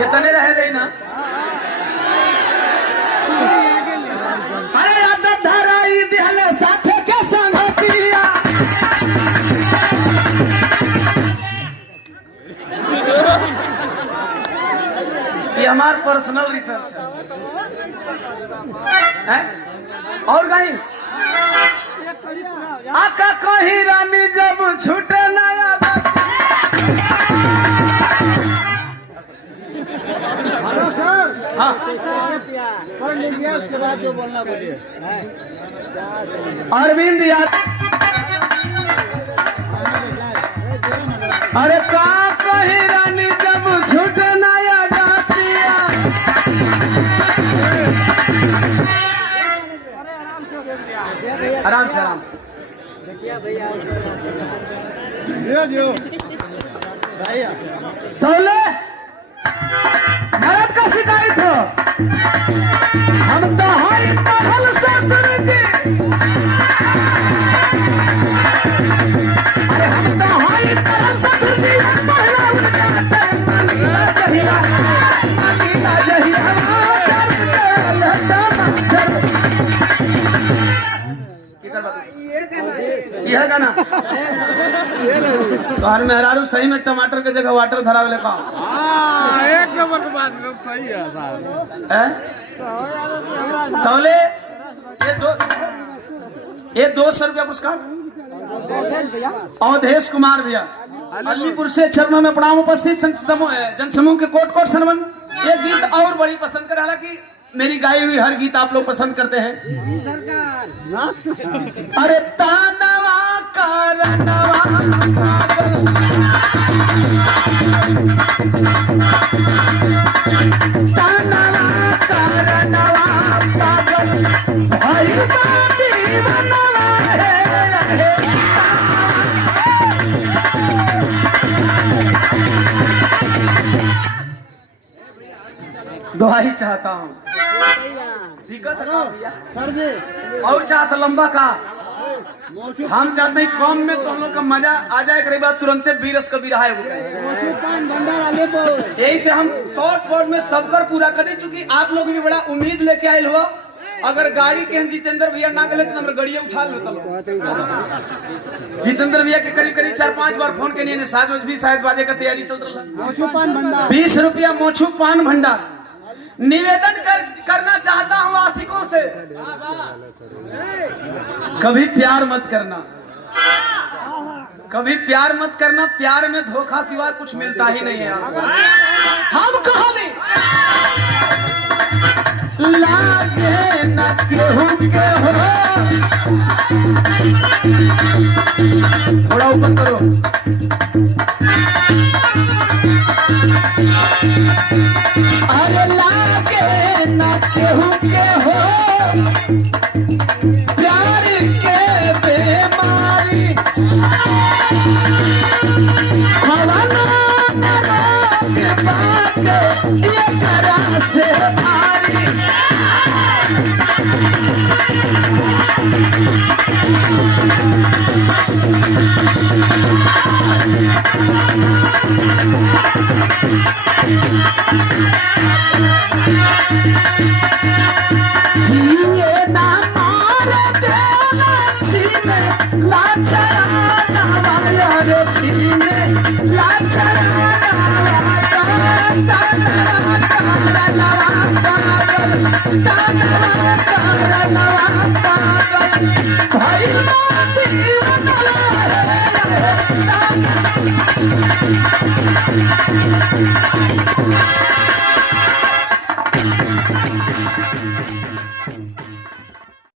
इतने रह गई ना। अरे याद धराई दिहले साथे के संगतिया। ये हमार पर्सनल रिसर्च है। और कहीं आका कहीं रानी जब छूटे नया पढ़ लीजिए उसके बाद जो बोलना बोलिए। अरविंद याद अरे का कहीं रानी जब छूटे नया जातिया। आराम से आराम से तोले मरद का शिकायत हो। हम तो हाई तहल ससुर जी। अरे हम तो हाई तहल ससुर जी। पहला उनका मानीला जहिया यह गाना तोहर मेहरारू सही में टमाटर के जगह वाटर धरावे का। एक नंबर की बात लोग सही है साहब। तौले ये 200 रुपया पुरस्कार अवधेश कुमार भैया अलीपुर से चरणों में प्रणाम उपस्थित जनसमूह के कोट कोट सनमन। ये गीत और बड़ी पसंद कर, हालांकि मेरी गाई हुई हर गीत आप लोग पसंद करते हैं। अरे तानवा कारनवा तानवा कारनवा पागल भाई बाती बनवा है। दुआई चाहता हूँ दिक्कत है भैया और चाहता लंबा का। हम चाहते हैं कम में तो हम लोग का मजा आ जाए। करीब तुरंत बीरस का बिरहा है। यही से हम शॉर्ट वर्ड में सबकर पूरा कर दे, चूंकि आप लोग भी बड़ा उम्मीद लेके आये हो। अगर गाड़ी के हम जितेंद्र भैया ना गले तो गाड़िया उठा लेता। जितेंद्र भैया के करीब करीब 4-5 बार फोन के लिए 7 बजे भी शायद बाजे का तैयारी चल रहा। 20 रुपया मोछू पान भंडार निवेदन करना चाहता हूँ आशिकों से। कभी प्यार मत करना, कभी प्यार मत करना। प्यार में धोखा सिवा कुछ मिलता ही नहीं है। हम कहानी लागे न केहू के हो। थोड़ा ऊपर करो। अरे लागे न केहू के हो प्यार के बीमारी। खवाना के बात ये करा से भारी। जिए ना मार देला छीने लाचाना वाला रे छीने लाचाना भाई